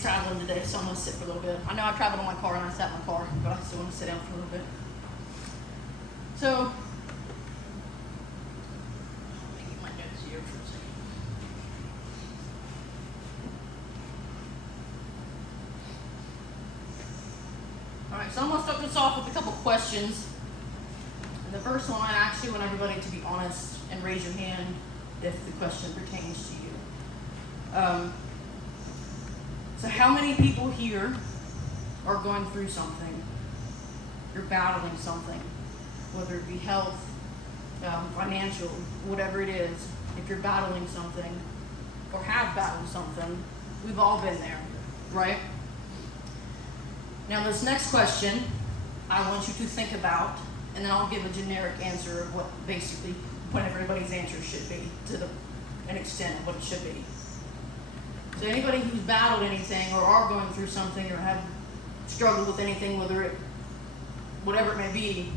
traveling today, so I'm going to sit for a little bit. I know I traveled in my car and I sat in my car, but I still want to sit down for a little bit. So, let me get my notes here for a second. Alright, so I'm going to start this off with a couple questions. And the first one, I actually want everybody to be honest and raise your hand if the question pertains to you. So how many people here are going through something? You're battling something, whether it be health, financial, whatever it is. If you're battling something or have battled something, we've all been there, right? Now this next question, I want you to think about, and then I'll give a generic answer of what everybody's answer should be to an extent of what it should be. So anybody who's battled anything or are going through something or have struggled with anything, whatever it may be,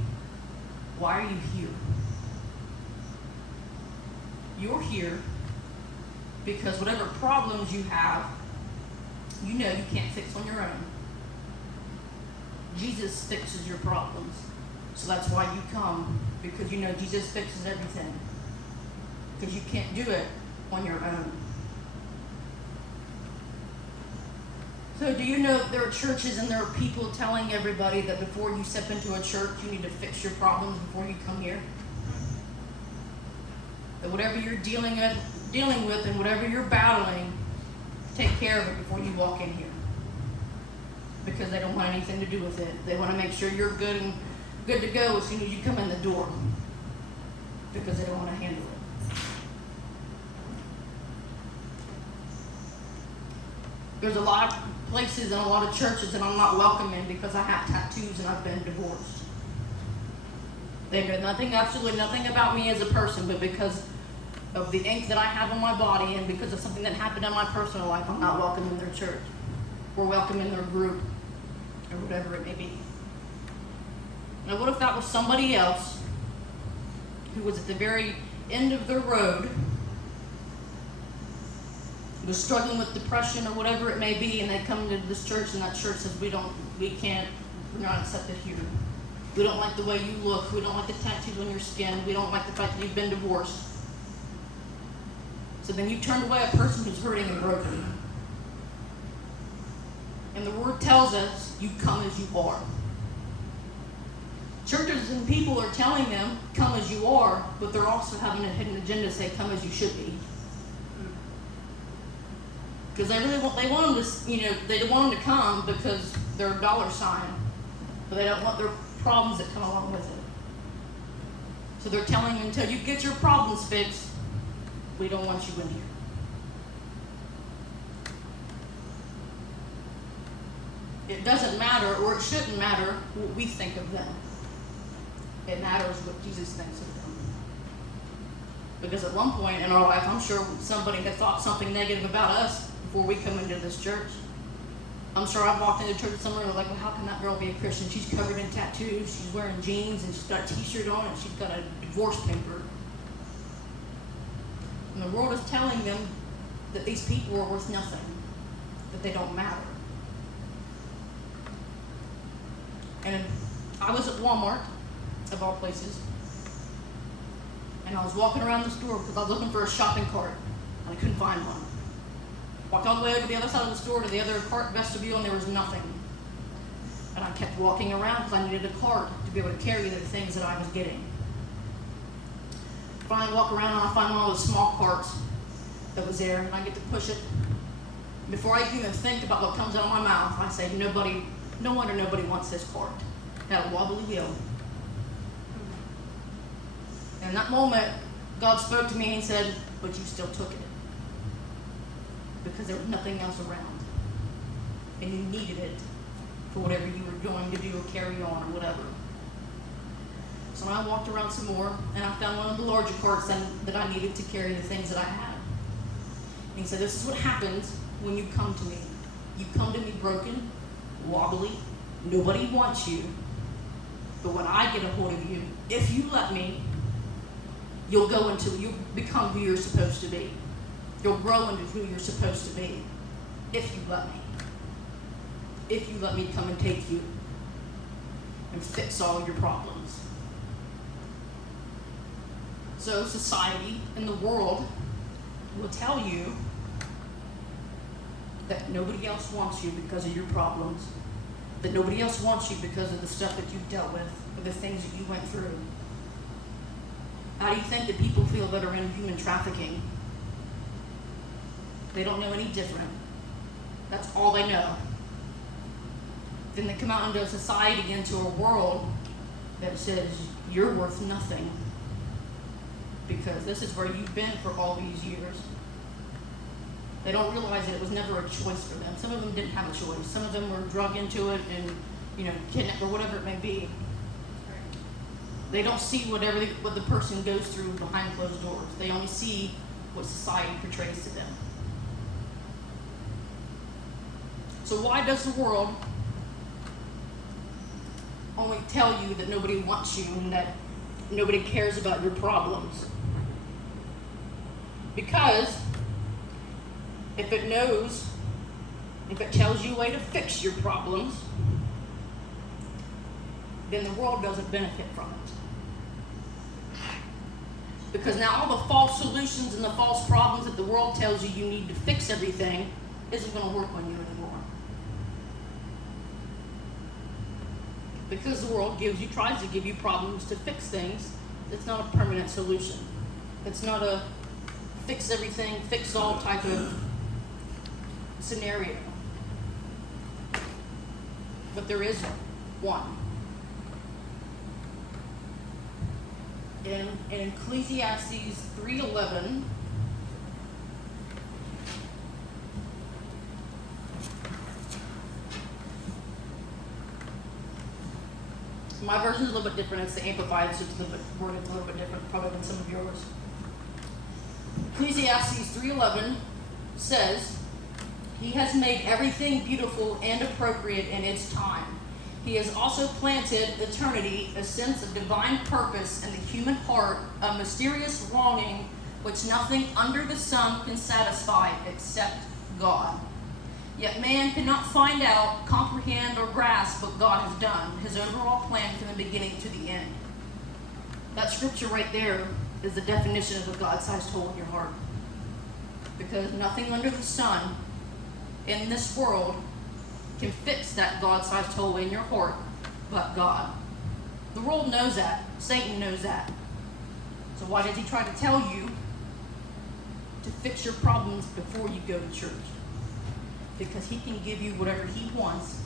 why are you here? You're here because whatever problems you have, you know you can't fix on your own. Jesus fixes your problems. So that's why you come, because you know Jesus fixes everything. Because you can't do it on your own. So do you know that there are churches and there are people telling everybody that before you step into a church, you need to fix your problems before you come here? That whatever you're dealing with and whatever you're battling, take care of it before you walk in here. Because they don't want anything to do with it. They want to make sure you're good to go as soon as you come in the door. Because they don't want to handle it. There's a lot of places and a lot of churches that I'm not welcome in because I have tattoos and I've been divorced. They know absolutely nothing about me as a person, but because of the ink that I have on my body and because of something that happened in my personal life, I'm not welcome in their church or welcome in their group or whatever it may be. Now what if that was somebody else who was at the very end of their road, was struggling with depression or whatever it may be, and they come to this church and that church says, we're not accepted here. We don't like the way you look. We don't like the tattoos on your skin. We don't like the fact that you've been divorced. So then you turn away a person who's hurting and broken. And the word tells us, you come as you are. Churches and people are telling them, come as you are, but they're also having a hidden agenda say, come as you should be. Because they want them to, they want them to come because they're a dollar sign, but they don't want their problems that come along with it. So they're telling you, until you get your problems fixed, we don't want you in here. It doesn't matter, or it shouldn't matter, what we think of them. It matters what Jesus thinks of them. Because at one point in our life, I'm sure somebody had thought something negative about us before we come into this church. I'm sure I've walked into church somewhere and they're like, well, how can that girl be a Christian? She's covered in tattoos, she's wearing jeans, and she's got a t-shirt on, and she's got a divorce paper. And the world is telling them that these people are worth nothing, that they don't matter. And I was at Walmart, of all places, and I was walking around the store because I was looking for a shopping cart, and I couldn't find one. Walked all the way over to the other side of the store to the other cart vestibule, and there was nothing. And I kept walking around because I needed a cart to be able to carry the things that I was getting. Finally walk around and I find one of those small carts that was there, and I get to push it. Before I even think about what comes out of my mouth, I say, no wonder nobody wants this cart. It had a wobbly wheel. And in that moment, God spoke to me and said, but you still took it. Because there was nothing else around. And you needed it for whatever you were going to do or carry on or whatever. So I walked around some more, and I found one of the larger carts that I needed to carry the things that I had. And he said, this is what happens when you come to me. You come to me broken, wobbly, nobody wants you. But when I get a hold of you, if you let me, you'll become who you're supposed to be. You'll grow into who you're supposed to be, if you let me. if you let me come and take you and fix all your problems. So society and the world will tell you that nobody else wants you because of your problems, that nobody else wants you because of the stuff that you've dealt with, or the things that you went through. How do you think that people feel that are in human trafficking? They don't know any different. That's all they know. Then they come out into a society, into a world that says you're worth nothing because this is where you've been for all these years. They don't realize that it was never a choice for them. Some of them didn't have a choice. Some of them were drug into it and, kidnapped or whatever it may be. They don't see what the person goes through behind closed doors. They only see what society portrays to them. So why does the world only tell you that nobody wants you and that nobody cares about your problems? Because if it tells you a way to fix your problems, then the world doesn't benefit from it. Because now all the false solutions and the false problems that the world tells you need to fix everything isn't going to work on you anymore. Because the world tries to give you problems to fix things, it's not a permanent solution. It's not a fix everything, fix all type of scenario. But there is one. In Ecclesiastes 3:11, my version is a little bit different. It's the Amplified, so it's a little bit different probably than some of yours. Ecclesiastes 3:11 says, "He has made everything beautiful and appropriate in its time. He has also planted eternity, a sense of divine purpose in the human heart, a mysterious longing which nothing under the sun can satisfy except God. Yet man cannot find out, comprehend, or grasp what God has done, his overall plan from the beginning to the end." That scripture right there is the definition of a God-sized hole in your heart. Because nothing under the sun in this world can fix that God-sized hole in your heart but God. The world knows that. Satan knows that. So why does he try to tell you to fix your problems before you go to church? Because he can give you whatever he wants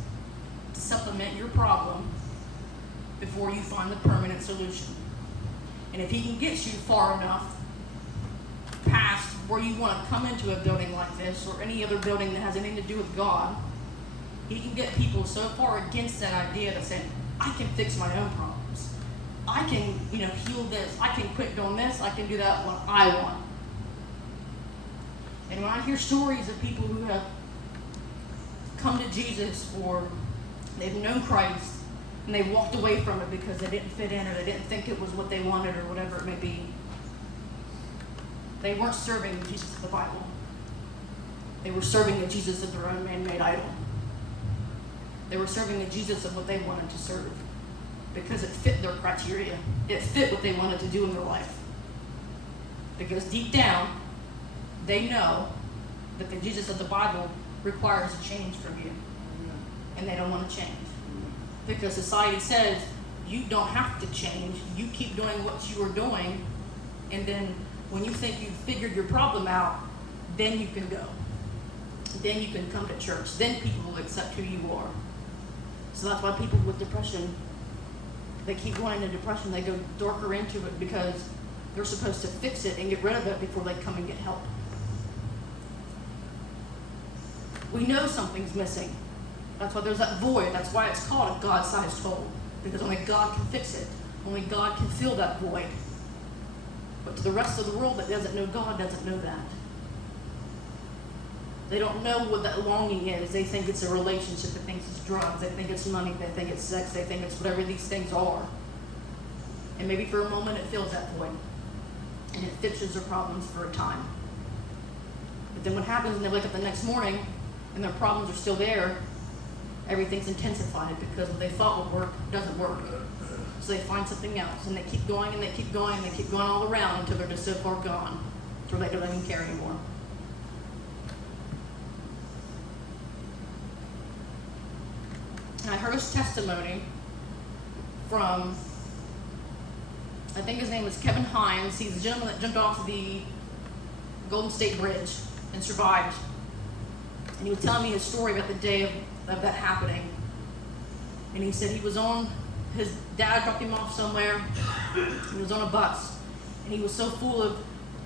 to supplement your problem before you find the permanent solution. And if he can get you far enough past where you want to come into a building like this or any other building that has anything to do with God, he can get people so far against that idea to say, I can fix my own problems. I can, heal this. I can quit doing this. I can do that when I want. And when I hear stories of people who have come to Jesus or they've known Christ and they walked away from it because they didn't fit in or they didn't think it was what they wanted or whatever it may be, they weren't serving the Jesus of the Bible. They were serving the Jesus of their own man-made idol. They were serving the Jesus of what they wanted to serve because it fit their criteria. It fit what they wanted to do in their life. Because deep down, they know that the Jesus of the Bible requires a change from you. And they don't want to change. Because society says, you don't have to change. You keep doing what you are doing. And then when you think you've figured your problem out, then you can go. Then you can come to church. Then people will accept who you are. So that's why people with depression, they keep going into depression. They go darker into it because they're supposed to fix it and get rid of it before they come and get help. We know something's missing. That's why there's that void. That's why it's called a God-sized hole. Because only God can fix it. Only God can fill that void. But to the rest of the world that doesn't know God doesn't know that. They don't know what that longing is. They think it's a relationship. They think it's drugs. They think it's money. They think it's sex. They think it's whatever these things are. And maybe for a moment it fills that void. And it fixes their problems for a time. But then what happens when they wake up the next morning and their problems are still there, everything's intensified because what they thought would work doesn't work. So they find something else, and they keep going and they keep going and they keep going all around until they're just so far gone to where they don't even care anymore. And I heard his testimony from, I think his name is Kevin Hines. He's the gentleman that jumped off the Golden State Bridge and survived. And he was telling me his story about the day of that happening. And he said his dad dropped him off somewhere. He was on a bus. And he was so full of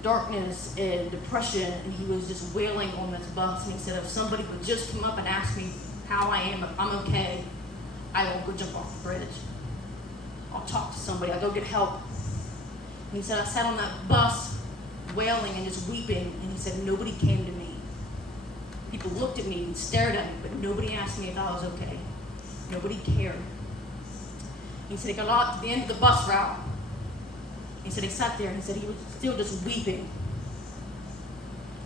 darkness and depression, and he was just wailing on this bus. And he said, if somebody would just come up and ask me how I am, if I'm okay, I won't go jump off the bridge. I'll talk to somebody, I'll go get help. And he said, I sat on that bus wailing and just weeping, and he said, nobody came to me. People looked at me and stared at me, but nobody asked me if I was okay. Nobody cared. He said he got out to the end of the bus route. He said he sat there and he said he was still just weeping.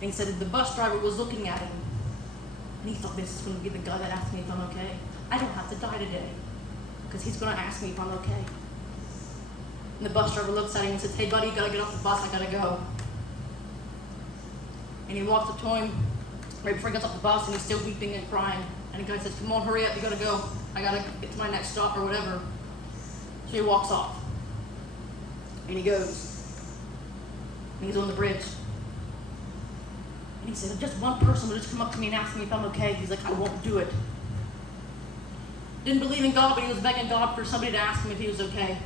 And he said the bus driver was looking at him. And he thought, this is going to be the guy that asked me if I'm okay. I don't have to die today because he's going to ask me if I'm okay. And the bus driver looks at him and says, hey buddy, you got to get off the bus, I got to go. And he walks up to him right before he gets off the bus, and he's still weeping and crying. And the guy says, come on, hurry up, you got to go. I got to get to my next stop or whatever. So he walks off. And he goes. And he's on the bridge. And he said, if just one person would just come up to me and ask me if I'm okay, he's like, I won't do it. Didn't believe in God, but he was begging God for somebody to ask him if he was okay.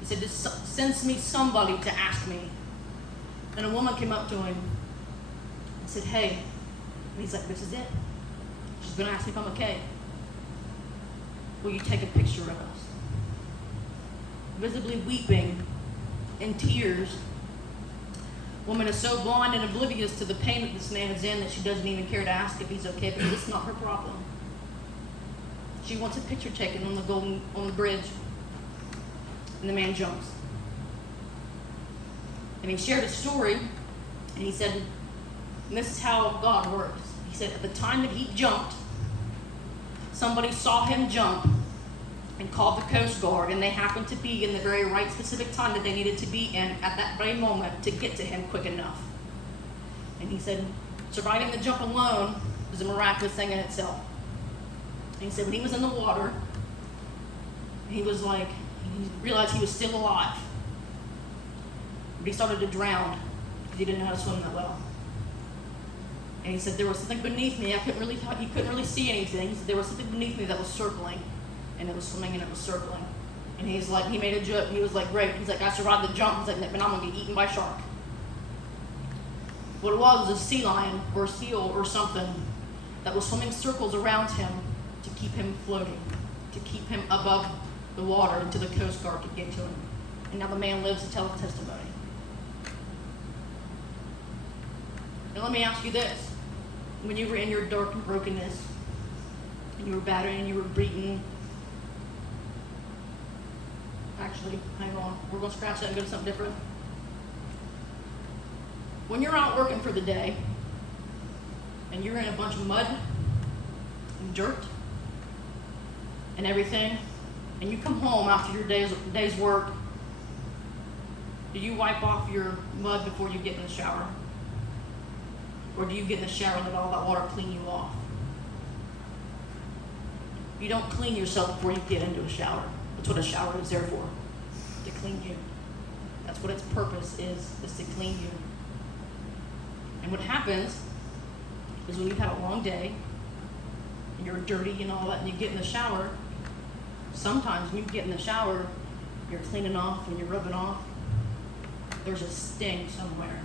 He said, just send me somebody to ask me. And a woman came up to him and said, hey. And he's like, this is it. She's going to ask me if I'm okay. Will you take a picture of us? Visibly weeping in tears. Woman is so blind and oblivious to the pain that this man is in that she doesn't even care to ask if he's okay because it's not her problem. She wants a picture taken on the bridge. And the man jumps. And he shared a story, and he said, and this is how God works. He said at the time that he jumped, somebody saw him jump and called the Coast Guard, and they happened to be in the very right specific time that they needed to be in at that very moment to get to him quick enough. And he said, surviving the jump alone was a miraculous thing in itself. And he said when he was in the water, he was like, he realized he was still alive. But he started to drown because he didn't know how to swim that well. And he said there was something beneath me. He couldn't really see anything. He said there was something beneath me that was circling. And it was swimming and it was circling. And he's like, he made a joke. He was like, great. He's like, I survived the jump. He's like, but I'm going to get eaten by a shark. What it was a sea lion or a seal or something that was swimming circles around him to keep him floating, to keep him above the water until the Coast Guard could get to him. And now the man lives to tell his testimony. Now let me ask you this. When you were in your dark and brokenness, and you were battered and you were beaten, actually, hang on, we're going to scratch that and go to something different. When you're out working for the day, and you're in a bunch of mud, and dirt, and everything, and you come home after your day's work, do you wipe off your mud before you get in the shower? Or do you get in the shower and let all that water clean you off? You don't clean yourself before you get into a shower. That's what a shower is there for, to clean you. That's what its purpose is to clean you. And what happens is when you've had a long day, and you're dirty and all that, and you get in the shower, sometimes when you get in the shower, you're cleaning off and you're rubbing off, there's a sting somewhere.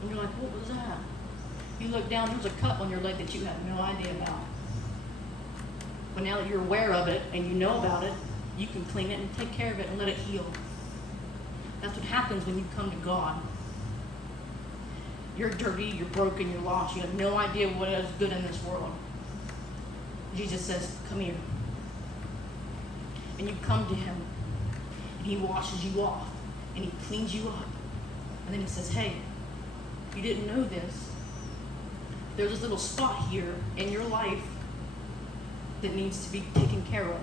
And you're like, what was that? You look down, there's a cut on your leg that you have no idea about. But now that you're aware of it and you know about it, you can clean it and take care of it and let it heal. That's what happens when you come to God. You're dirty, you're broken, you're lost. You have no idea what is good in this world. Jesus says, come here. And you come to him. And he washes you off. And he cleans you up. And then he says, hey, you didn't know this. There's this little spot here in your life that needs to be taken care of.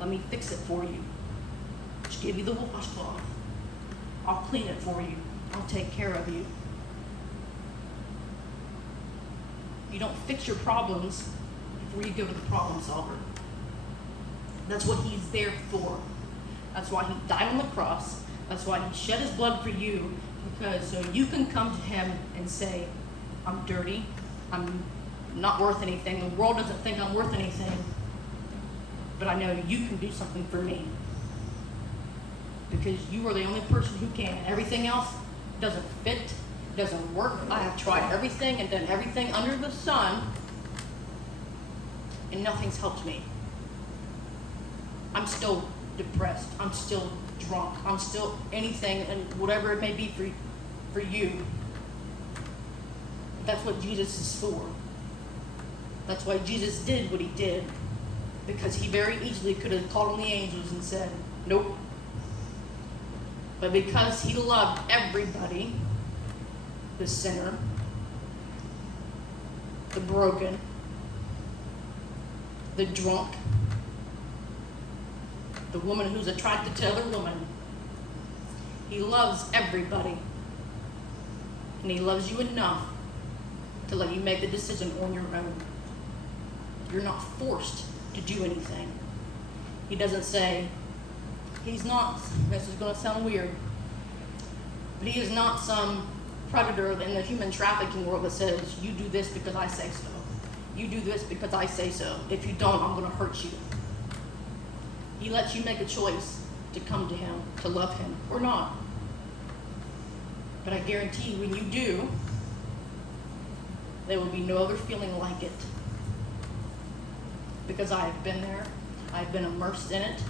Let me fix it for you. Just give you the washcloth. I'll clean it for you. I'll take care of you. You don't fix your problems before you go to the problem solver. That's what he's there for. That's why he died on the cross. That's why he shed his blood for you, because so you can come to him and say, I'm dirty. I'm not worth anything. The world doesn't think I'm worth anything. But I know you can do something for me. Because you are the only person who can. Everything else doesn't fit, doesn't work. I have tried everything and done everything under the sun, and nothing's helped me. I'm still depressed. I'm still drunk. I'm still anything and whatever it may be for you. That's what Jesus is for. That's why Jesus did what he did. Because he very easily could have called on the angels and said, nope. But because he loved everybody, the sinner, the broken, the drunk, the woman who's attracted to other women, he loves everybody. And he loves you enough to let you make the decision on your own. You're not forced to do anything. He doesn't say, he's not, this is going to sound weird, but he is not some predator in the human trafficking world that says, you do this because I say so. You do this because I say so. If you don't, I'm going to hurt you. He lets you make a choice to come to him, to love him, or not. But I guarantee you, when you do, there will be no other feeling like it. Because I have been there. I've been immersed in it.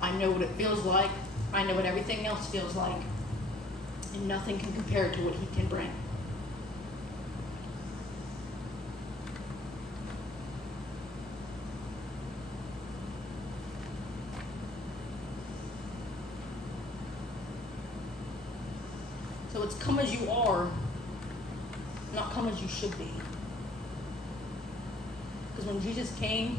I know what it feels like. I know what everything else feels like. And nothing can compare to what he can bring. So it's come as you are, not come as you should be. Because when Jesus came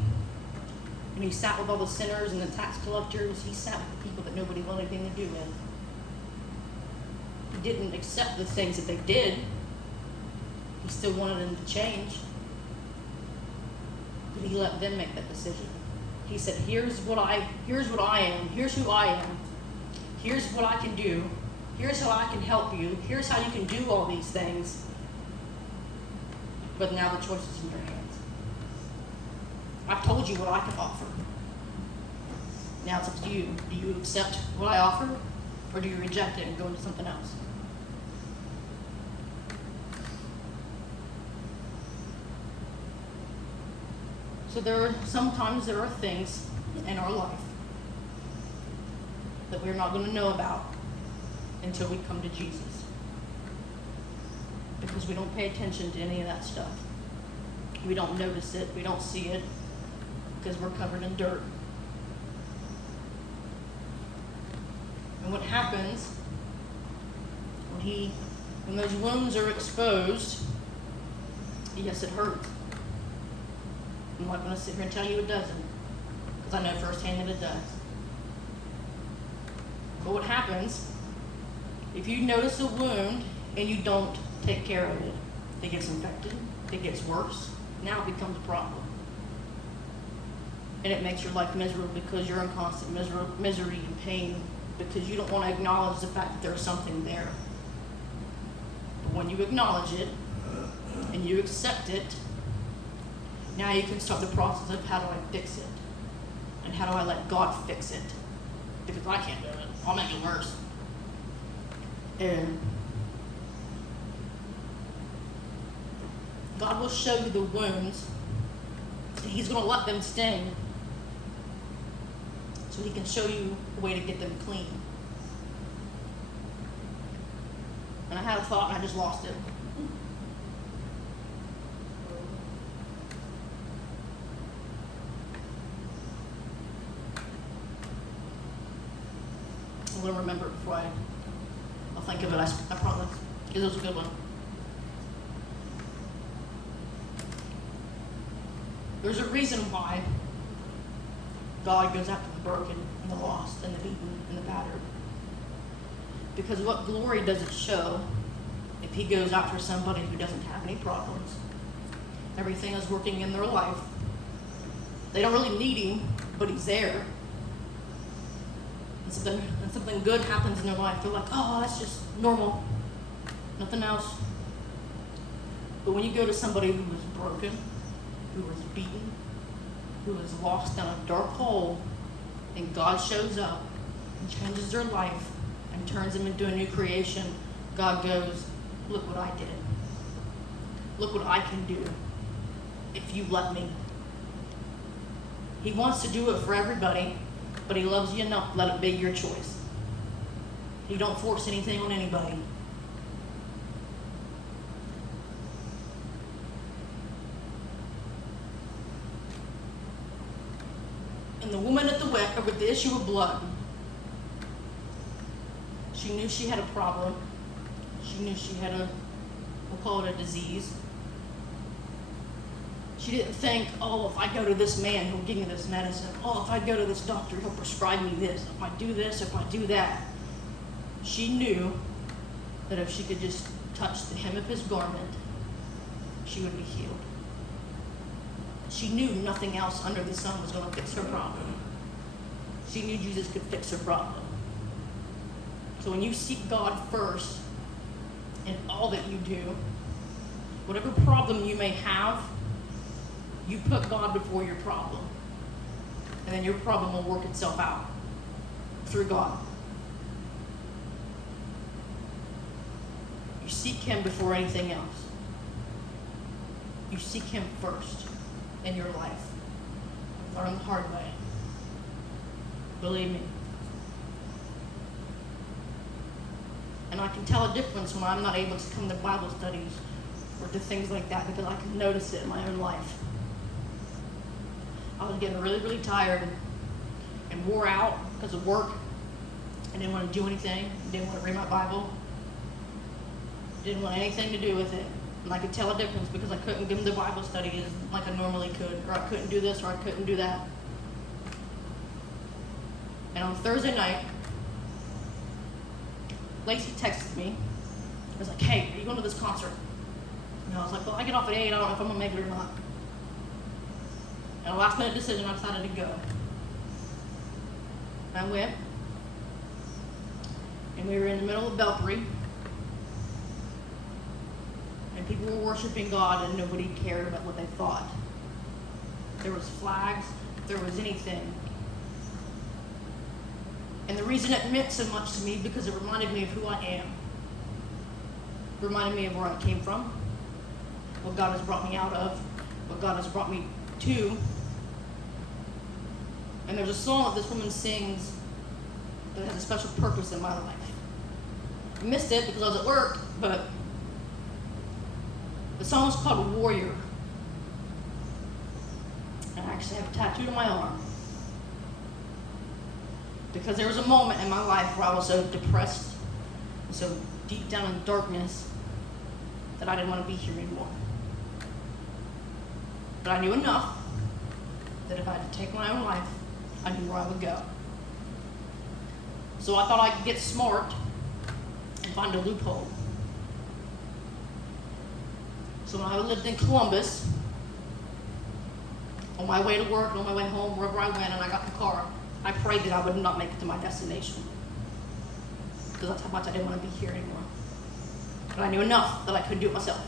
and he sat with all the sinners and the tax collectors, he sat with the people that nobody wanted anything to do with. He didn't accept the things that they did. He still wanted them to change. But he let them make that decision. He said, here's what I am, here's who I am, here's what I can do, here's how I can help you, here's how you can do all these things. But now the choice is in your hands. I've told you what I can offer. Now it's up to you. Do you accept what I offer, or do you reject it and go into something else? So sometimes there are things in our life that we're not going to know about until we come to Jesus. Because we don't pay attention to any of that stuff. We don't notice it. We don't see it. Because we're covered in dirt. And what happens when those wounds are exposed, yes, it hurts. I'm not going to sit here and tell you it doesn't, because I know firsthand that it does. But what happens, if you notice a wound and you don't take care of it, it gets infected, it gets worse, now it becomes a problem. And it makes your life miserable because you're in constant misery and pain, because you don't want to acknowledge the fact that there's something there. But when you acknowledge it and you accept it, now you can start the process of how do I fix it? And how do I let God fix it? Because I can't do it. I'll make it worse. And God will show you the wounds. He's going to let them sting so he can show you a way to get them clean. And I had a thought and I just lost it. I'm going to remember it before I'll think of it, I promise, because it was a good one. There's a reason why God goes after the broken and the lost and the beaten and the battered. Because what glory does it show if he goes after somebody who doesn't have any problems? Everything is working in their life. They don't really need him, but he's there. And something good happens in their life. They're like, oh, that's just normal. Nothing else. But when you go to somebody who is broken, who is beaten, who is lost down a dark hole, and God shows up and changes their life and turns them into a new creation, God goes, look what I did. Look what I can do if you let me. He wants to do it for everybody, but he loves you enough to let it be your choice. He don't force anything on anybody. And the woman at the well with the issue of blood, she knew she had a problem. She knew she had we'll call it a disease. She didn't think, oh, if I go to this man, he'll give me this medicine. Oh, if I go to this doctor, he'll prescribe me this. If I do this, if I do that. She knew that if she could just touch the hem of his garment, she would be healed. She knew nothing else under the sun was going to fix her problem. She knew Jesus could fix her problem. So when you seek God first in all that you do, whatever problem you may have, you put God before your problem. And then your problem will work itself out through God. You seek him before anything else. You seek him first in your life. Learn the hard way. Believe me. And I can tell a difference when I'm not able to come to Bible studies or to things like that, because I can notice it in my own life. I was getting really, really tired and wore out because of work. I didn't want to do anything. Didn't want to read my Bible. Didn't want anything to do with it. And I could tell a difference because I couldn't give them the Bible studies like I normally could, or I couldn't do this, or I couldn't do that. And on Thursday night, Lacey texted me. I was like, hey, are you going to this concert? And I was like, well, I get off at 8. I don't know if I'm going to make it or not. And a last minute decision, I decided to go. I went. And we were in the middle of Belpre. And people were worshiping God, and nobody cared about what they thought. There was flags, if there was anything. And the reason it meant so much to me, because it reminded me of who I am. It reminded me of where I came from, what God has brought me out of, what God has brought me to. And there's a song that this woman sings that has a special purpose in my life. I missed it because I was at work, but the song is called Warrior. And I actually have it tattooed on my arm. Because there was a moment in my life where I was so depressed, and so deep down in darkness, that I didn't want to be here anymore. But I knew enough that if I had to take my own life, I knew where I would go. So I thought I could get smart and find a loophole. So when I lived in Columbus, on my way to work, on my way home, wherever I went, and I got in the car, I prayed that I would not make it to my destination. Because that's how much I didn't want to be here anymore. But I knew enough that I could do it myself.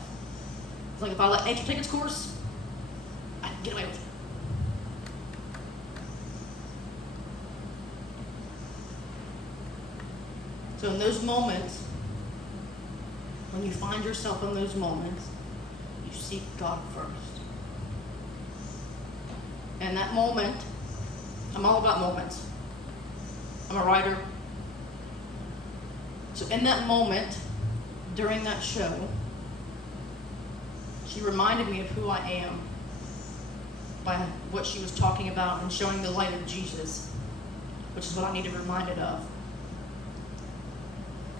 It's like if I let nature take its course, I can get away with it. So in those moments, when you find yourself in those moments, you seek God first. And that moment, I'm all about moments. I'm a writer. So in that moment, during that show, she reminded me of who I am by what she was talking about and showing the light of Jesus, which is what I needed reminded of.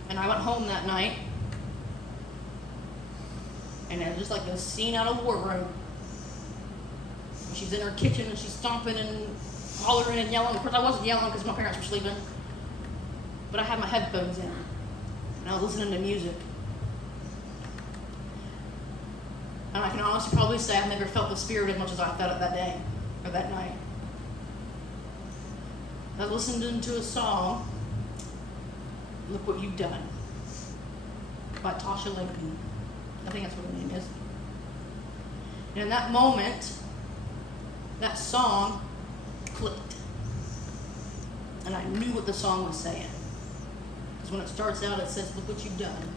And I went home that night, and it was just like a scene out of War Room. she's in her kitchen and she's stomping and hollering and yelling. Of course, I wasn't yelling because my parents were sleeping, but I had my headphones in and I was listening to music. And I can honestly probably say I've never felt the Spirit as much as I felt it that day or that night. I listened to a song, Look What You've Done, by Tasha Lincoln. I think that's what her name is. And in that moment, that song clicked. And I knew what the song was saying. Because when it starts out, it says, look what you've done.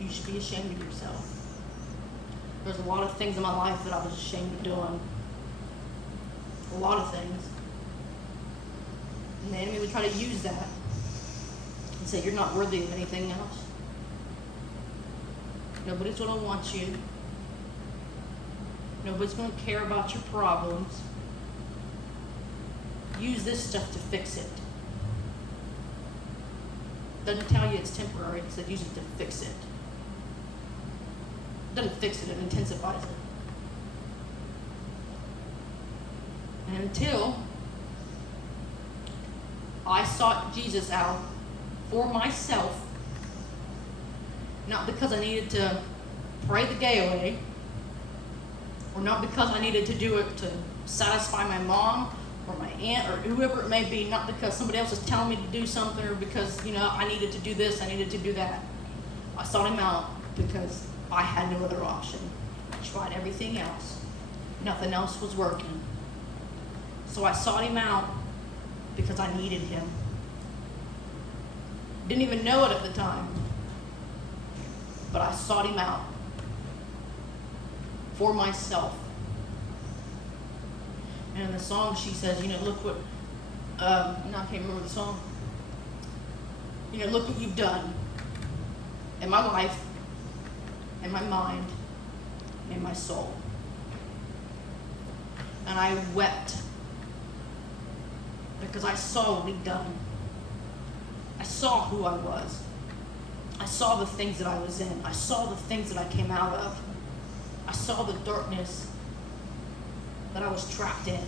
You should be ashamed of yourself. There's a lot of things in my life that I was ashamed of doing. A lot of things. And the enemy would try to use that and say, you're not worthy of anything else. Nobody's going to want you. Nobody's going to care about your problems. Use this stuff to fix it. Doesn't tell you it's temporary. It says use it to fix it. It doesn't fix it. It intensifies it. And until I sought Jesus out for myself, not because I needed to pray the gay away, or not because I needed to do it to satisfy my mom or my aunt or whoever it may be, not because somebody else is telling me to do something or because, I needed to do this, I needed to do that. I sought him out because I had no other option. I tried everything else. Nothing else was working. So I sought him out because I needed him. Didn't even know it at the time, but I sought him out for myself. And in the song she says, look what, I can't remember the song. Look what you've done in my life, in my mind, in my soul. And I wept because I saw what he'd done. I saw who I was. I saw the things that I was in. I saw the things that I came out of. I saw the darkness that I was trapped in.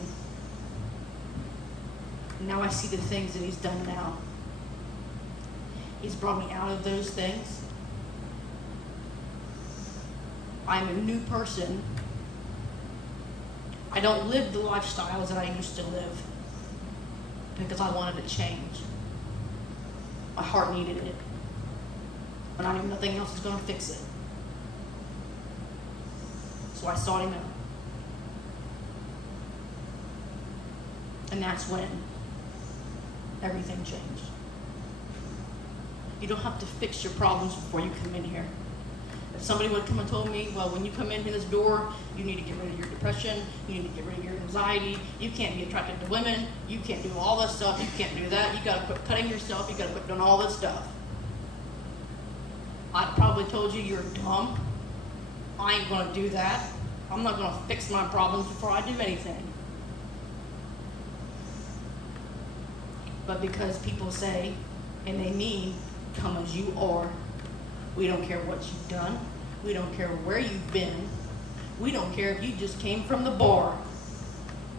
And now I see the things that he's done now. He's brought me out of those things. I'm a new person. I don't live the lifestyles that I used to live because I wanted to change. My heart needed it. But I knew nothing else was going to fix it. So I sought him out. And that's when everything changed. You don't have to fix your problems before you come in here. If somebody would have come and told me, well, when you come in this door, you need to get rid of your depression, you need to get rid of your anxiety, you can't be attracted to women, you can't do all this stuff, you can't do that, you gotta quit cutting yourself, you gotta quit doing all this stuff. I'd probably told you you're dumb. I ain't gonna do that. I'm not gonna fix my problems before I do anything. But because people say, and they mean, come as you are. We don't care what you've done. We don't care where you've been. We don't care if you just came from the bar.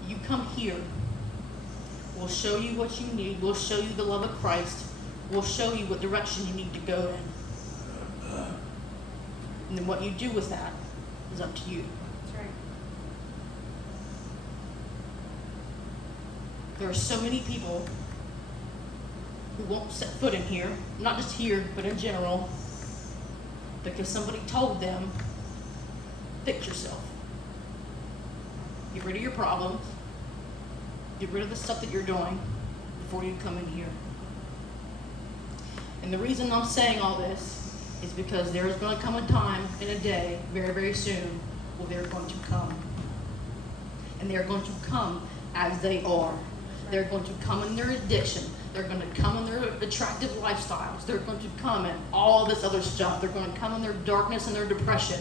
You come here. We'll show you what you need. We'll show you the love of Christ. We'll show you what direction you need to go in. And then what you do with that is up to you. That's right. There are so many people who won't set foot in here, not just here, but in general, because somebody told them, fix yourself. Get rid of your problems. Get rid of the stuff that you're doing before you come in here. And the reason I'm saying all this is because there is going to come a time in a day, very, very soon, where they're going to come. And they're going to come as they are. They're going to come in their addiction. They're going to come in their attractive lifestyles. They're going to come in all this other stuff. They're going to come in their darkness and their depression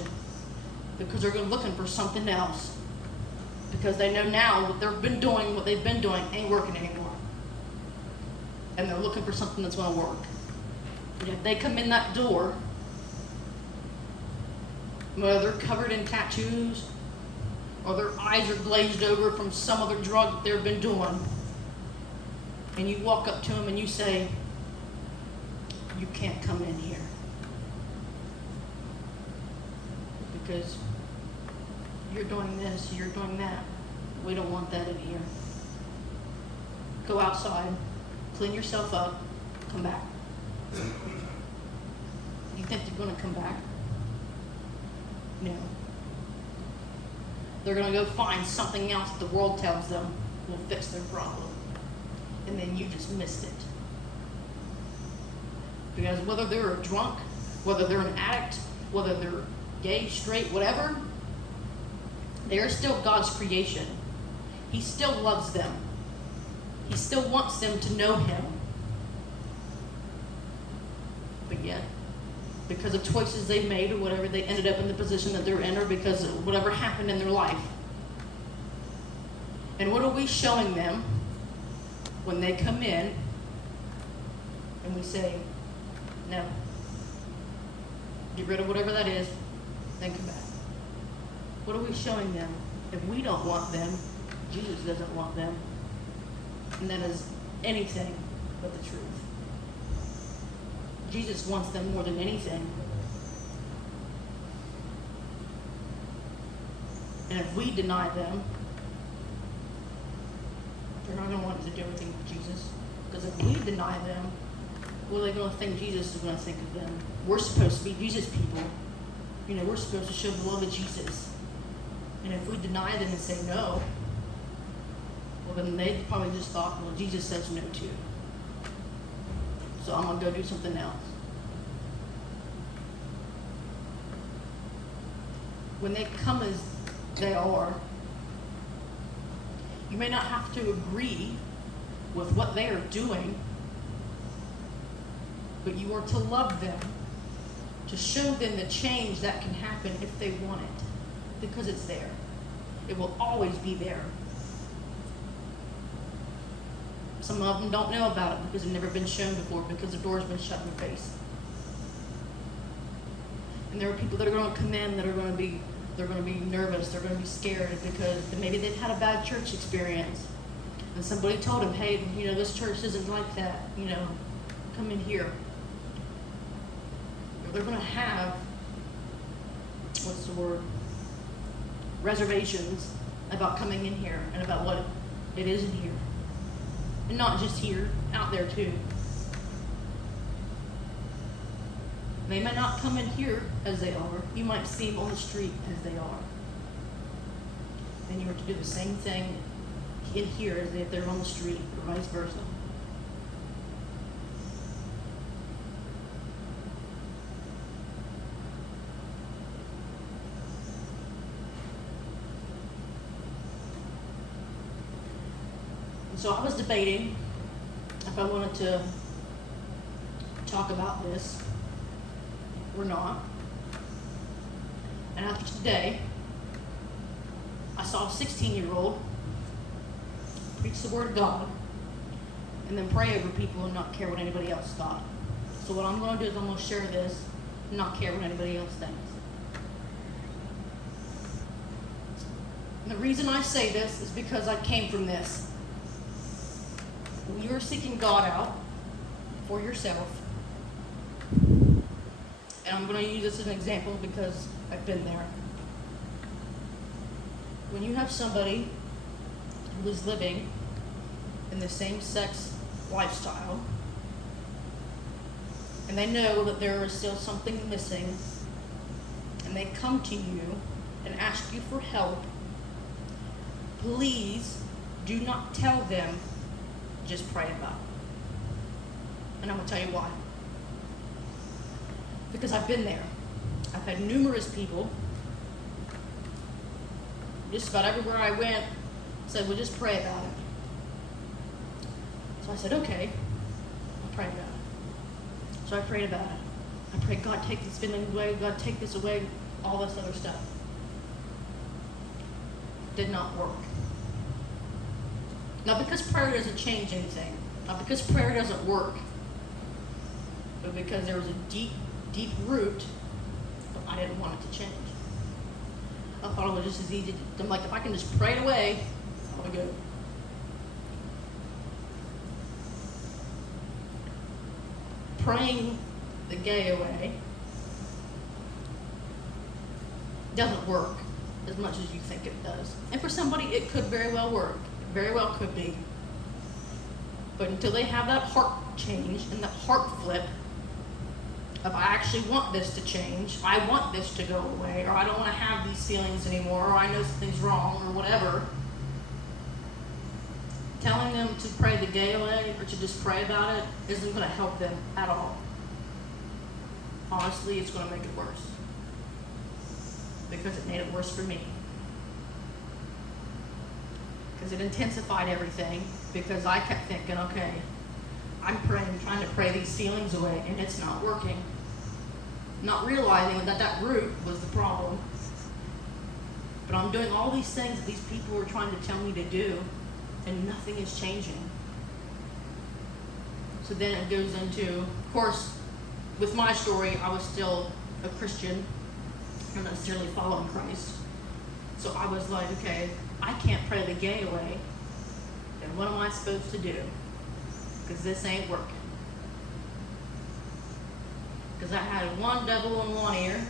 because they're looking for something else. Because they know now what they've been doing ain't working anymore. And they're looking for something that's going to work. And if they come in that door, whether they're covered in tattoos or their eyes are glazed over from some other drug that they've been doing, and you walk up to them and you say, you can't come in here because you're doing this, you're doing that. We don't want that in here. Go outside, clean yourself up, come back. You think they're going to come back? No. They're going to go find something else that the world tells them will fix their problem. And then you just missed it. Because whether they're a drunk, whether they're an addict, whether they're gay, straight, whatever, they are still God's creation. He still loves them. He still wants them to know Him. But yet, because of choices they made or whatever, they ended up in the position that they're in, or because of whatever happened in their life. And what are we showing them when they come in and we say, no, get rid of whatever that is, then come back? What are we showing them? If we don't want them, Jesus doesn't want them. And that is anything but the truth. Jesus wants them more than anything. And if we deny them, they're not going to want to do anything with Jesus. Because if we deny them, what are they going to think Jesus is going to think of them? We're supposed to be Jesus people. You know, we're supposed to show the love of Jesus. And if we deny them and say no, well, then they probably just thought, well, Jesus says no too. So I'm going to go do something else. When they come as they are, you may not have to agree with what they are doing, but you are to love them, to show them the change that can happen if they want it, because it's there. It will always be there. Some of them don't know about it because it's never been shown before, because the door's been shut in their face. And there are people that are going to come in that are going to be, they're going to be nervous, they're going to be scared because maybe they've had a bad church experience. And somebody told them, hey, you know, this church isn't like that, you know, come in here. Or they're going to have, what's the word, reservations about coming in here and about what it is in here. And not just here, out there too. They might not come in here as they are. You might see them on the street as they are. And you are to do the same thing in here as if they're on the street, or vice versa. So I was debating if I wanted to talk about this or not. And after today, I saw a 16-year-old preach the Word of God and then pray over people and not care what anybody else thought. So what I'm going to do is I'm going to share this and not care what anybody else thinks. And the reason I say this is because I came from this. When you're seeking God out for yourself, and I'm going to use this as an example because I've been there. When you have somebody who is living in the same-sex lifestyle, and they know that there is still something missing, and they come to you and ask you for help, please do not tell them, just pray about it. And I'm going to tell you why. Because I've been there. I've had numerous people, just about everywhere I went, said, well, just pray about it. So I said, okay, I'll pray about it. So I prayed about it. I prayed, God, take these feelings away. God, take this away. All this other stuff. Did not work. Not because prayer doesn't change anything. Not because prayer doesn't work. But because there was a deep, deep root that I didn't want it to change. I thought it was just as easy. I'm like, if I can just pray it away, I'll go. Praying the gay away doesn't work as much as you think it does. And for somebody, it could very well work. It very well could be. But until they have that heart change and that heart flip of, I actually want this to change, I want this to go away, or I don't want to have these feelings anymore, or I know something's wrong, or whatever, telling them to pray the gay away or to just pray about it isn't going to help them at all. Honestly, it's going to make it worse. Because it made it worse for me. Because it intensified everything. Because I kept thinking, okay, I'm trying to pray these feelings away, and it's not working. Not realizing that root was the problem. But I'm doing all these things that these people were trying to tell me to do, and nothing is changing. So then it goes into, of course, with my story, I was still a Christian, not necessarily following Christ. So I was like, okay, I can't pray the gay away, then what am I supposed to do? Because this ain't working. Because I had one devil in one ear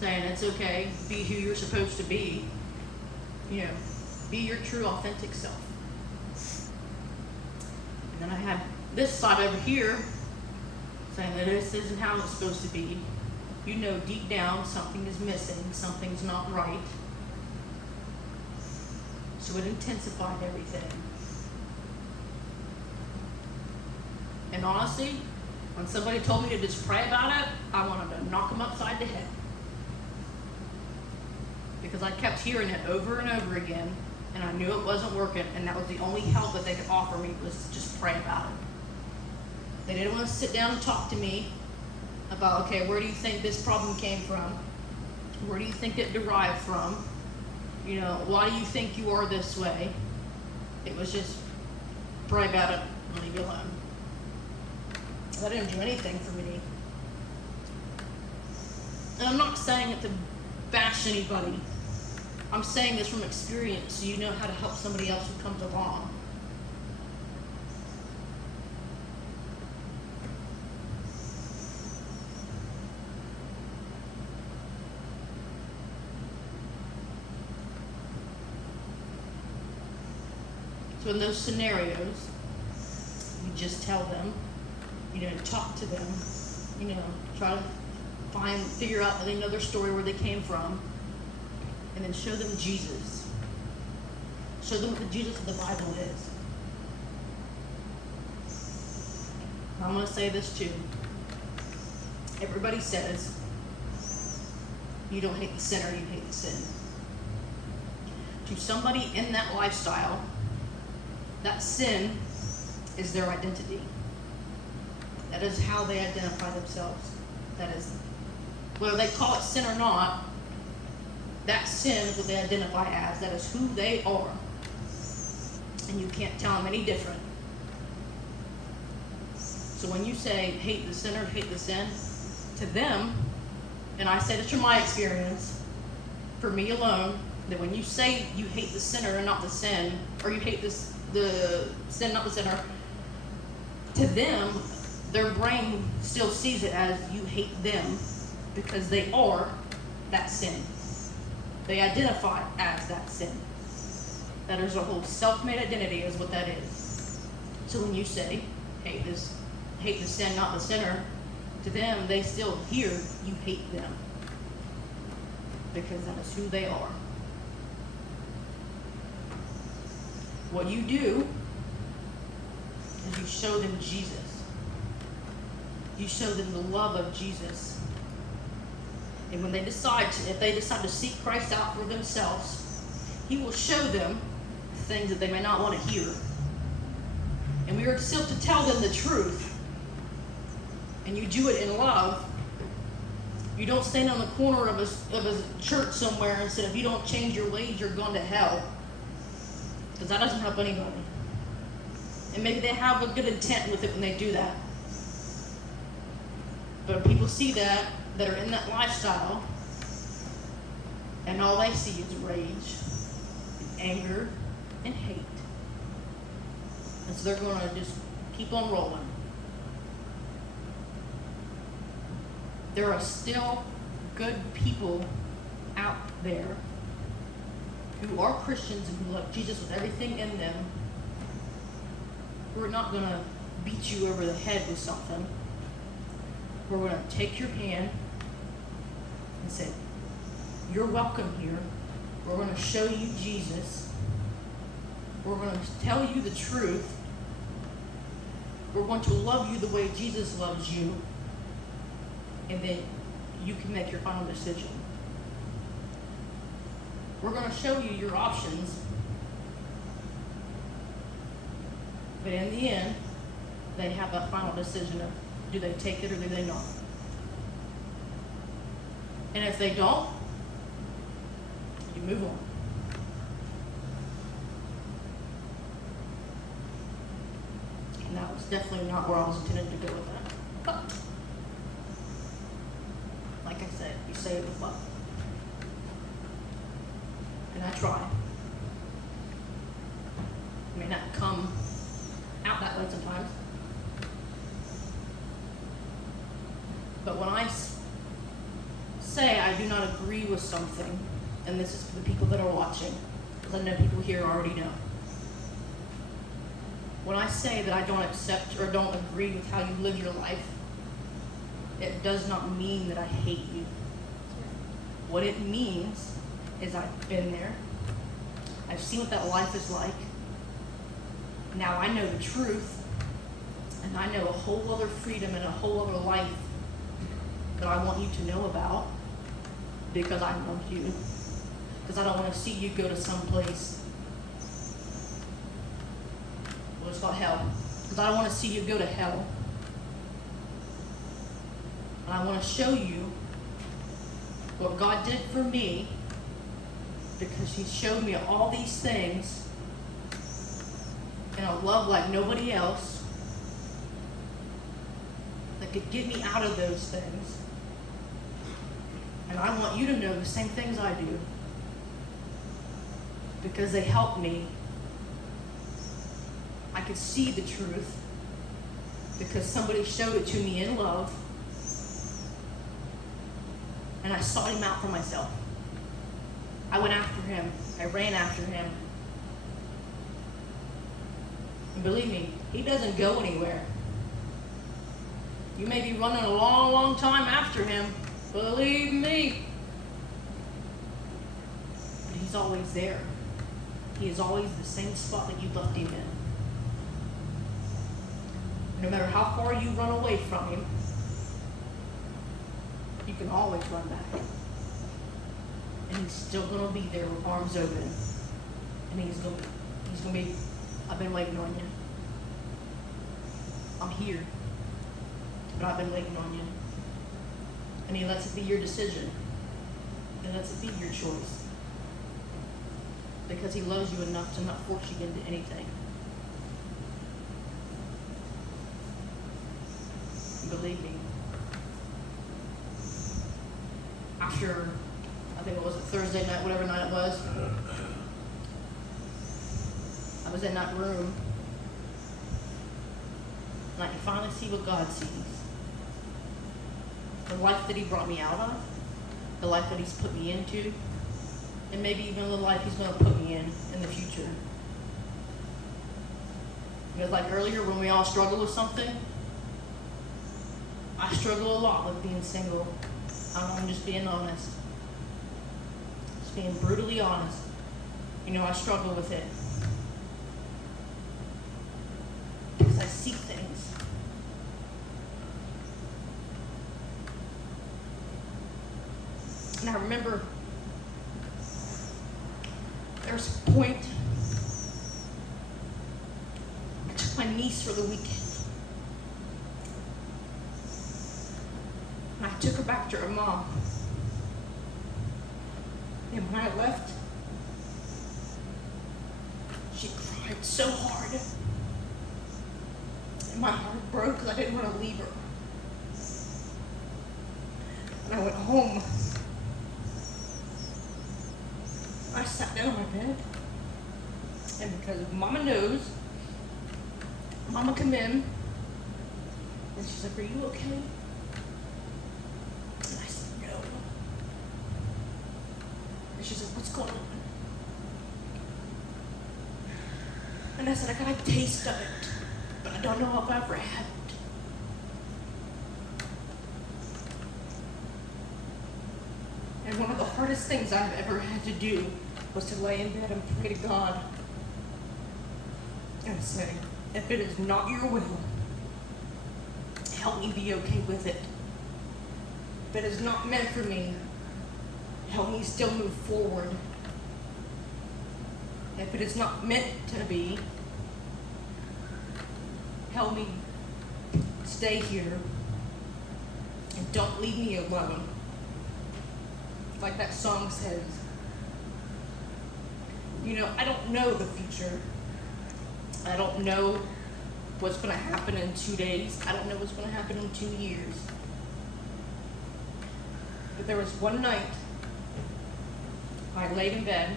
saying it's okay, be who you're supposed to be, be your true authentic self. And then I had this side over here saying that this isn't how it's supposed to be. You know deep down something is missing, something's not right. So it intensified everything. And honestly, when somebody told me to just pray about it, I wanted to knock them upside the head. Because I kept hearing it over and over again, and I knew it wasn't working, and that was the only help that they could offer me, was to just pray about it. They didn't want to sit down and talk to me about, okay, where do you think this problem came from? Where do you think it derived from? Why do you think you are this way? It was just, pray about it and leave you alone. That didn't do anything for me. And I'm not saying it to bash anybody. I'm saying this from experience, so you know how to help somebody else who comes along. So in those scenarios, you just tell them, talk to them, try to figure out their story, where they came from, and then show them Jesus. Show them what the Jesus of the Bible is. I'm going to say this too. Everybody says, you don't hate the sinner, you hate the sin. To somebody in that lifestyle, that sin is their identity. That is how they identify themselves. That is, whether they call it sin or not, that sin is what they identify as. That is who they are. And you can't tell them any different. So when you say, hate the sinner, hate the sin, to them, and I say this from my experience, for me alone, that when you say you hate the sinner and not the sin, or you hate the sin, not the sinner, to them, their brain still sees it as you hate them because they are that sin. They identify as that sin. That is a whole self-made identity is what that is. So when you say, hate the sin, not the sinner, to them, they still hear you hate them because that is who they are. What you do is you show them Jesus. You show them the love of Jesus. And when if they decide to seek Christ out for themselves, He will show them things that they may not want to hear. And we are still to tell them the truth. And you do it in love. You don't stand on the corner of a church somewhere and say, if you don't change your ways, you're going to hell. Because that doesn't help anybody. And maybe they have a good intent with it when they do that. But if people see that are in that lifestyle, And all they see is rage, and anger, and hate. And so they're going to just keep on rolling. There are still good people out there who are Christians and who love Jesus with everything in them, who are not going to beat you over the head with something. We're going to take your hand and say, you're welcome here. We're going to show you Jesus. We're going to tell you the truth. We're going to love you the way Jesus loves you. And then you can make your final decision. We're going to show you your options. But in the end, they have a final decision of do they take it or do they not. And if they don't, you move on. And that was definitely not where I was intended to go with that. But, like I said, you say it with love. And I try. It may not come out that way sometimes. But when I say I do not agree with something, and this is for the people that are watching, because I know people here already know. When I say that I don't accept or don't agree with how you live your life, it does not mean that I hate you. What it means is I've been there. I've seen what that life is like. Now I know the truth, and I know a whole other freedom and a whole other life that I want you to know about because I love you. Because I don't want to see you go to some place. Well, it's called hell. Because I don't want to see you go to hell. And I want to show you what God did for me, because He showed me all these things in a love like nobody else that could get me out of those things. And I want you to know the same things I do, because they help me. I could see the truth because somebody showed it to me in love, and I sought Him out for myself. I went after Him. I ran after Him. And believe me, He doesn't go anywhere. You may be running a long, long time after Him. Believe me. But He's always there. He is always the same spot that you left Him in. No matter how far you run away from Him, you can always run back. And He's still going to be there with arms open. And He's going to be, I've been waiting on you. I'm here. But I've been waiting on you. And He lets it be your decision. He lets it be your choice. Because He loves you enough to not force you into anything. Believe me. After, I think it was Thursday night, whatever night it was, I was in that room, and I could finally see what God sees. The life that He brought me out of, the life that He's put me into, and maybe even the life He's going to put me in the future. Because like earlier when we all struggle with something, I struggle a lot with being single. I'm just being honest. Just being brutally honest. You know, I struggle with it. Because I see things. And I remember there's a point I took my niece for the weekend. And I took her back to her mom. And when I left, she cried so hard. And my heart broke because I didn't want to leave her. And I went home. I sat down on my bed, and because Mama knows, Mama come in, and she's like, "Are you okay?" And I said, "No." And she's like, "What's going on?" And I said, "I got a taste of it, but I don't know if I've ever had it." And one of the hardest things I've ever had to do was to lay in bed and pray to God and say, "If it is not your will, help me be okay with it. If it is not meant for me, help me still move forward. If it is not meant to be, help me stay here and don't leave me alone." Like that song says, I don't know the future. I don't know what's going to happen in 2 days. I don't know what's going to happen in 2 years. But there was one night I laid in bed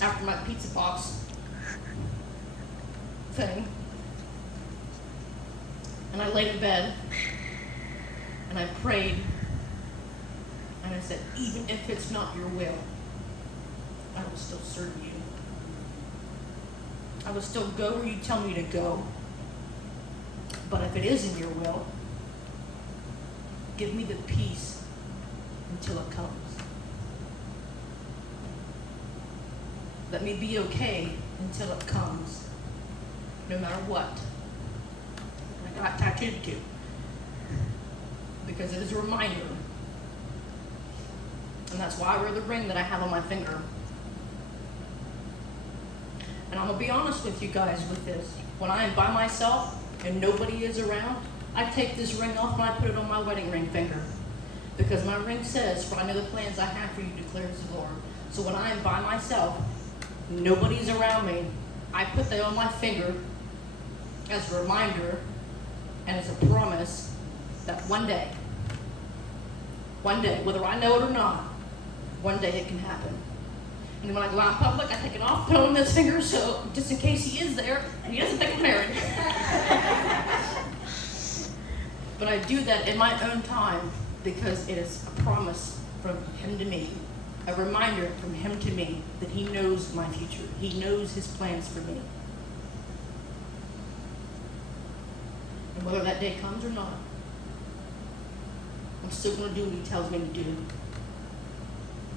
after my pizza box thing, and I laid in bed and I prayed. And I said, "Even if it's not your will, I will still serve you. I will still go where you tell me to go. But if it is in your will, give me the peace until it comes. Let me be okay until it comes, no matter what." And I got tattooed too, because it is a reminder. And that's why I wear the ring that I have on my finger. And I'm going to be honest with you guys with this. When I am by myself and nobody is around, I take this ring off and I put it on my wedding ring finger. Because my ring says, "For I know the plans I have for you, declares the Lord." So when I am by myself, nobody's around me, I put that on my finger as a reminder and as a promise that one day, whether I know it or not, one day it can happen. And when I go out in public, I take it off, put it on this finger, so just in case he is there and he doesn't think I'm married. But I do that in my own time because it is a promise from him to me, a reminder from him to me that he knows my future. He knows his plans for me. And whether that day comes or not, I'm still going to do what he tells me to do.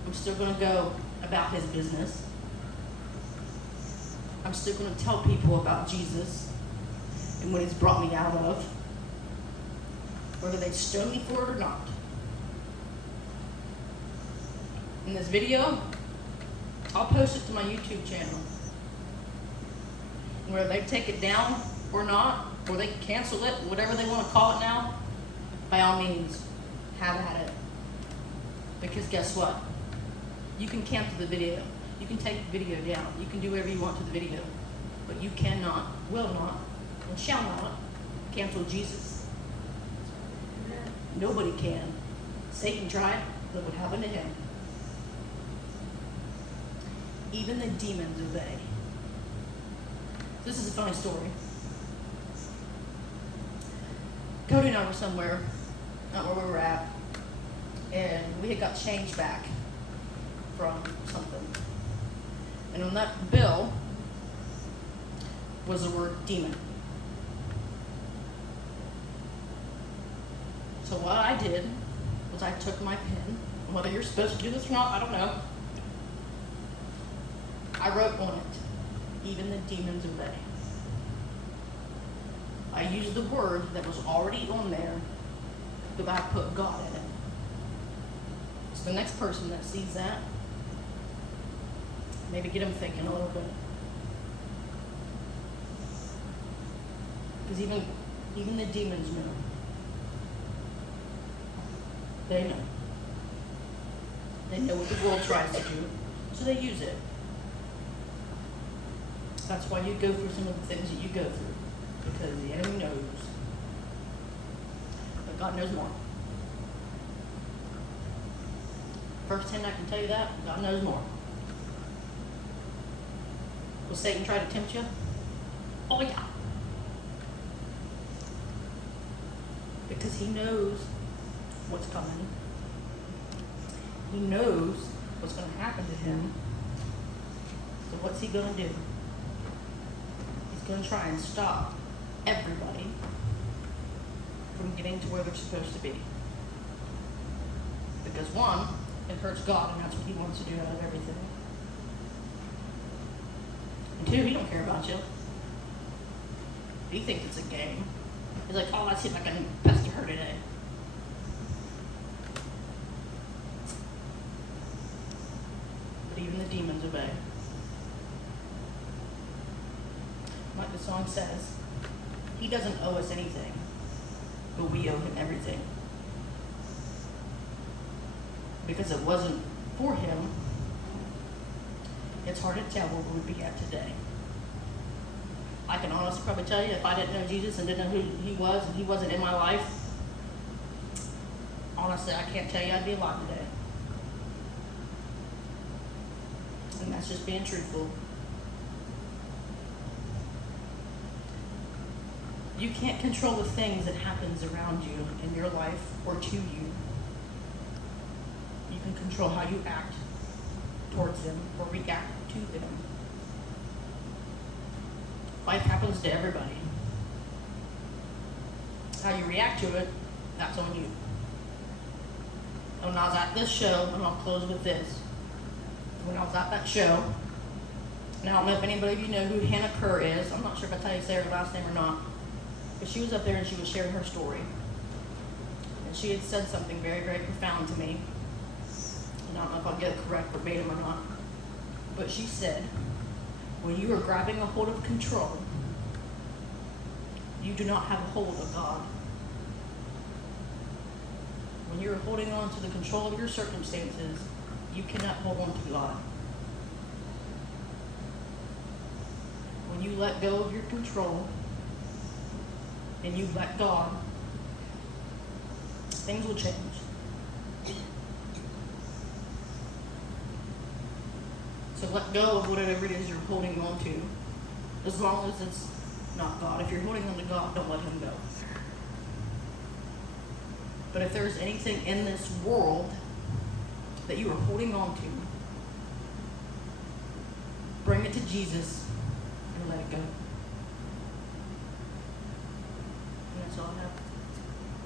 I'm still going to go about his business. I'm still going to tell people about Jesus and what he's brought me out of, whether they stone me for it or not. In this video, I'll post it to my YouTube channel. And whether they take it down or not, or they cancel it, whatever they want to call it now, by all means, have at it. Because guess what? You can cancel the video. You can take the video down. You can do whatever you want to the video. But you cannot, will not, and shall not cancel Jesus. Nobody can. Satan tried. Look what happened to him. Even the demons obey. This is a funny story. Cody and I were somewhere, not where we were at, and we had got change back from something. And on that bill was the word demon. So what I did was I took my pen, and whether you're supposed to do this or not, I don't know. I wrote on it, even the demons obey. I used the word that was already on there, but I put God in it. So the next person that sees that, maybe get them thinking a little bit. Because even the demons know. They know. They know what the world tries to do, so they use it. That's why you go through some of the things that you go through, because the enemy knows. But God knows more. firsthand I can tell you that. God knows more. Will Satan try to tempt you? Oh yeah. Because he knows what's coming. He knows what's going to happen to him. So what's he going to do? He's going to try and stop everybody from getting to where they're supposed to be. Because one, it hurts God, and that's what he wants to do out of everything. And two, he don't care about you. He thinks it's a game. He's like, oh, let's see if I can pester her today. But even the demons obey. Like the song says, he doesn't owe us anything, but we owe him everything. Because it wasn't for him, it's hard to tell where we would be at today. I can honestly probably tell you, if I didn't know Jesus and didn't know who he was and he wasn't in my life, honestly, I can't tell you I'd be alive today. And that's just being truthful. You can't control the things that happens around you in your life or to you. You can control how you act towards them or react to them. Life happens to everybody. How you react to it, that's on you. And when I was at this show, and I'll close with this. When I was at that show, and I don't know if anybody of you know who Hannah Kerr is. I'm not sure if I tell you say her last name or not. But she was up there and she was sharing her story. And she had said something very, very profound to me. And I don't know if I'll get it correct verbatim or not. But she said, when you are grabbing a hold of control, you do not have a hold of God. When you're holding on to the control of your circumstances, you cannot hold on to God. When you let go of your control and you let God, things will change. So let go of whatever it is you're holding on to, as long as it's not God. If you're holding on to God, don't let him go. But if there's anything in this world that you are holding on to, bring it to Jesus and let it go. And that's all I have.